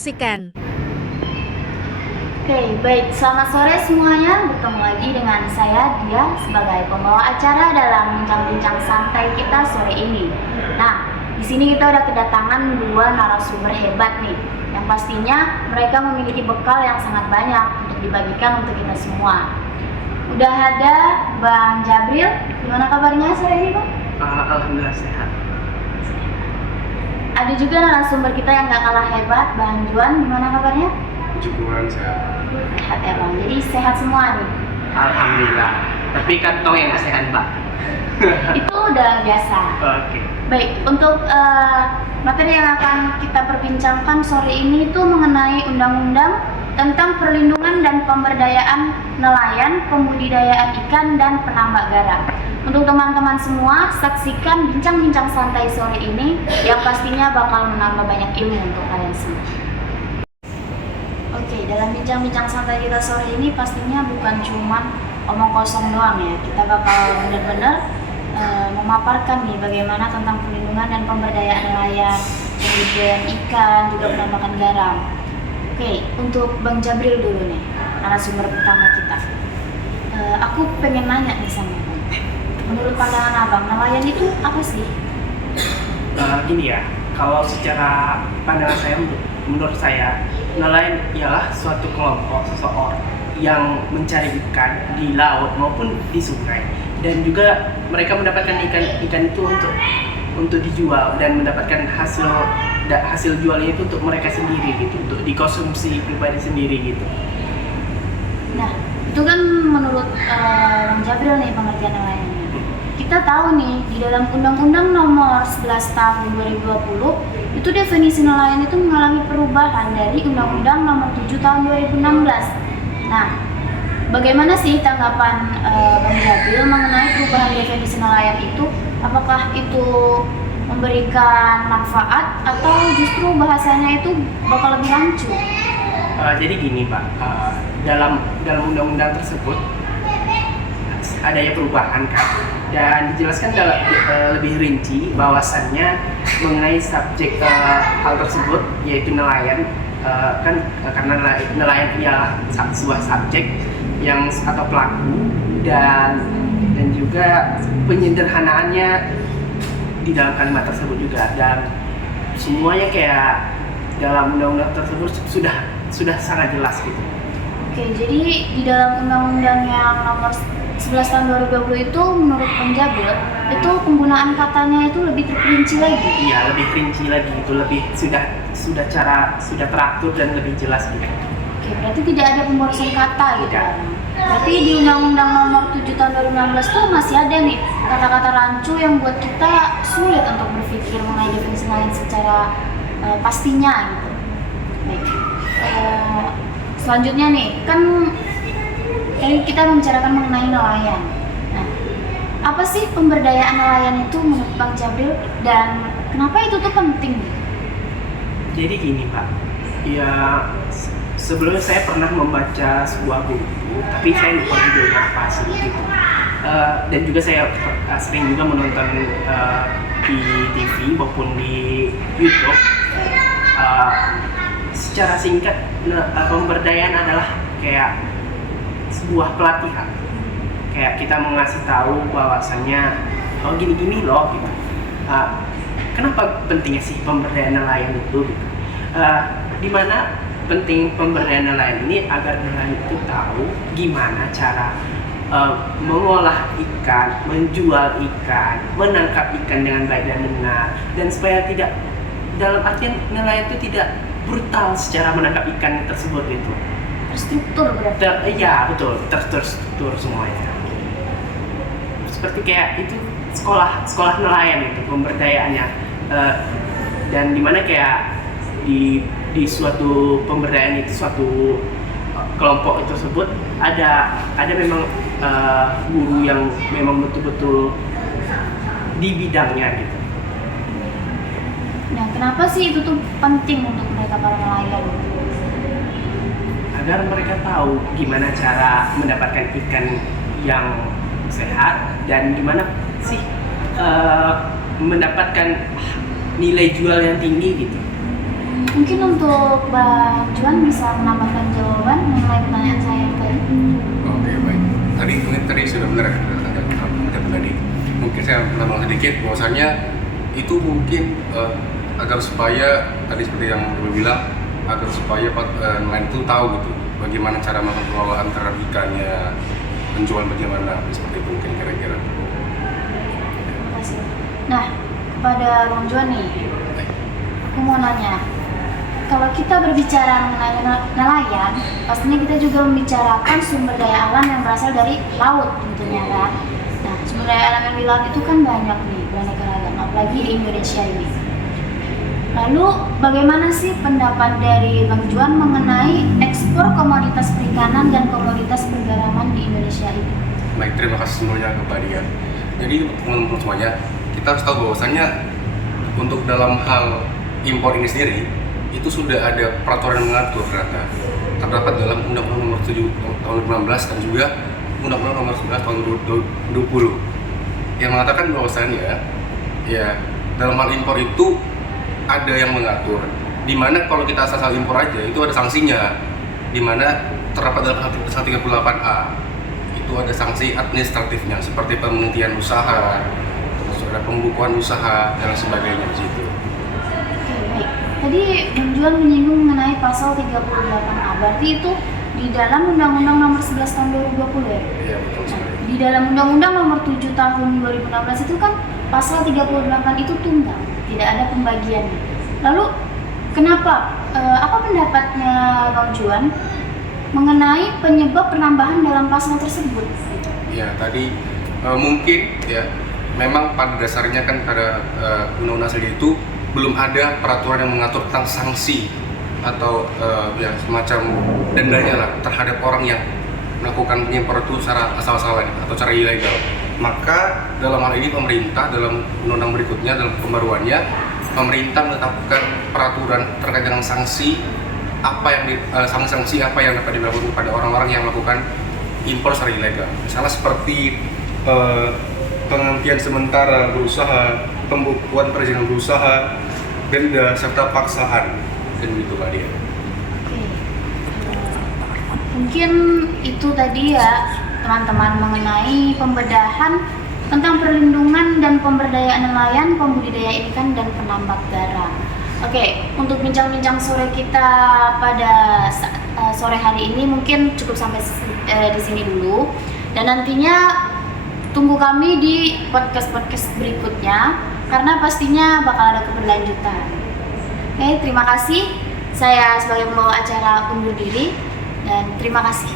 saksikan. Oke, baik. Selamat sore semuanya. Bertemu lagi dengan saya Dia sebagai pembawa acara dalam bincang-bincang santai kita sore ini. Nah, di sini kita udah kedatangan dua narasumber hebat nih, yang pastinya mereka memiliki bekal yang sangat banyak untuk dibagikan untuk kita semua. Udah ada Bang Jabril. Gimana kabarnya sore ini, Bang? Alhamdulillah sehat. Ada juga narasumber kita yang gak kalah hebat, Bang Juan. Gimana kabarnya? Puji Tuhan sehat. Sehat ya, Bang. Jadi sehat semua nih. Alhamdulillah. Tapi kantong yang nggak sehat, Pak. Itu udah biasa. Oke. Baik, untuk materi yang akan kita perbincangkan sore ini itu mengenai undang-undang tentang perlindungan dan pemberdayaan nelayan, pembudidayaan ikan, dan penambak garam. Untuk teman-teman semua, saksikan bincang-bincang santai sore ini yang pastinya bakal menambah banyak ilmu untuk kalian semua. Oke, dalam bincang-bincang santai kita sore ini pastinya bukan cuma omong kosong doang ya. Kita bakal benar-benar memaparkan nih bagaimana tentang perlindungan dan pemberdayaan nelayan, pembudidayaan ikan, juga penambakan garam. Oke, untuk Bang Jabril dulu nih, narasumber pertama kita. Aku pengen nanya nih sama Bang. Menurut pandangan Abang, nelayan itu apa sih? Gini ya, kalau secara pandangan saya, menurut saya, nelayan ialah suatu kelompok seseorang yang mencari ikan di laut maupun di sungai, dan juga mereka mendapatkan ikan itu untuk dijual dan mendapatkan hasil jualnya itu untuk mereka sendiri gitu, untuk dikonsumsi pribadi sendiri gitu. Nah, itu kan menurut Bang Jabril nih pengertian nelayannya. Kita tahu nih di dalam Undang-Undang Nomor 11 Tahun 2020 itu definisi nelayan itu mengalami perubahan dari Undang-Undang Nomor 7 Tahun 2016. Nah, bagaimana sih tanggapan Bang Jabril mengenai perubahan definisi nelayan itu? Apakah itu memberikan manfaat atau justru bahasanya itu bakal lebih rancu? Jadi gini Pak, dalam undang-undang tersebut adanya perubahan kan, dan dijelaskan lebih rinci bahwasannya mengenai subjek hal tersebut, yaitu nelayan, karena nelayan ialah sebuah subjek yang atau pelaku, dan juga penyederhanaannya di dalam kalimat tersebut juga, dan semuanya kayak dalam undang-undang tersebut sudah sangat jelas gitu. Oke, jadi di dalam undang-undang yang nomor 11 tahun 2020 itu menurut Bang Jabril itu penggunaan katanya itu lebih terperinci lagi. Iya, lebih rinci lagi gitu, lebih sudah teratur dan lebih jelas gitu. Oke, berarti tidak ada pemborosan kata gitu. Tidak. Berarti di Undang-Undang Nomor 7 Tahun 2016 tuh masih ada nih kata-kata rancu yang buat kita sulit untuk berpikir mengenai definisi lain secara pastinya gitu. Baik. Selanjutnya nih, kan kita membicarakan mengenai nelayan. Nah, apa sih pemberdayaan nelayan itu menurut Bang Jabril, dan kenapa itu tuh penting? Jadi gini Pak, ya sebelumnya saya pernah membaca sebuah buku, tapi saya lupa judulnya apa sih gitu. Dan juga saya sering juga menonton di TV maupun di YouTube. Secara singkat, pemberdayaan adalah kayak sebuah pelatihan. Kayak kita mengasih tahu bahwasannya, oh gini-gini loh gitu. Kenapa pentingnya sih pemberdayaan nelayan itu? Gitu. Dimana penting pemberdayaan nelayan ini agar nelayan itu tahu gimana cara mengolah ikan, menjual ikan, menangkap ikan dengan baik dan benar, dan supaya tidak, dalam artian nelayan itu tidak brutal secara menangkap ikan tersebut gitu. Terstruktur berarti? Iya betul, terstruktur semuanya. Seperti kayak itu sekolah nelayan itu pemberdayaannya, dan dimana kayak di suatu pemberdayaan itu, suatu kelompok itu tersebut ada memang guru yang memang betul-betul di bidangnya gitu. Nah, kenapa sih itu tuh penting untuk mereka para nelayan? Agar mereka tahu gimana cara mendapatkan ikan yang sehat, dan gimana sih mendapatkan nilai jual yang tinggi gitu. Mungkin untuk Bang Juan bisa menambahkan jawaban mengenai pertanyaan saya yang tadi. Oke, baik. Tadi sudah benar ya, tadi. Mungkin saya menambah sedikit bahwasannya itu mungkin agar supaya tadi seperti yang Ibu bilang, agar supaya nelayan itu tahu gitu bagaimana cara mengelola antara ikannya, penjual bagaimana, seperti itu mungkin kira-kira. Terima kasih. Nah, kepada Bang Juan nih, aku mau nanya. Kalau kita berbicara mengenai nelayan, pastinya kita juga membicarakan sumber daya alam yang berasal dari laut tentunya kan. Nah, sumber daya alam yang di laut itu kan banyak nih, beraneka ragam, apalagi di Indonesia ini. Lalu, bagaimana sih pendapat dari Bang Juan mengenai ekspor komoditas perikanan dan komoditas pergaraman di Indonesia ini? Baik, terima kasih semuanya kepada dia. Jadi teman-teman semuanya, kita harus tahu bahwasannya untuk dalam hal impor ini sendiri itu sudah ada peraturan yang mengatur ternyata terdapat dalam Undang-Undang Nomor 7 Tahun 2016 dan juga Undang-Undang Nomor 11 Tahun 2020 yang mengatakan bahwasannya ya dalam hal impor itu ada yang mengatur di mana kalau kita asal impor aja itu ada sanksinya, di mana terdapat dalam pasal 38A itu ada sanksi administratifnya seperti penghentian usaha, terus ada pembukuan usaha dan sebagainya di situ. Oke, baik. Tadi Bang Juan menyinggung mengenai pasal 38A, berarti itu di dalam Undang-Undang Nomor 11 Tahun 2020 ya? Iya, betul sekali. Di dalam Undang-Undang Nomor 7 Tahun 2016 itu kan pasal 38 itu tunggal, tidak ada pembagiannya. Lalu kenapa? Apa pendapatnya Bang Juan mengenai penyebab penambahan dalam pasal tersebut? Ya, tadi mungkin ya memang pada dasarnya kan pada undang-undang asli itu belum ada peraturan yang mengatur tentang sanksi atau ya semacam dendanya lah terhadap orang yang melakukan penyimpanan itu secara asal-asalan atau secara ilegal. Maka dalam hal ini pemerintah dalam undang-undang berikutnya dalam pembaruannya pemerintah menetapkan peraturan terkait dengan sanksi sanksi apa yang dapat dilakukan kepada orang-orang yang melakukan impor secara ilegal. Misalnya seperti penghentian sementara berusaha, pembukuan perizinan berusaha, denda serta paksaan dan begitu Mbak Dia. Oke. Mungkin itu tadi ya teman-teman mengenai pembedahan tentang perlindungan dan pemberdayaan nelayan, pembudidaya ikan dan penambak garam. Oke, untuk bincang-bincang sore kita pada sore hari ini mungkin cukup sampai di sini dulu, dan nantinya tunggu kami di podcast-podcast berikutnya karena pastinya bakal ada keberlanjutan. Oke, terima kasih. Saya sebagai pembawa acara undur diri dan terima kasih.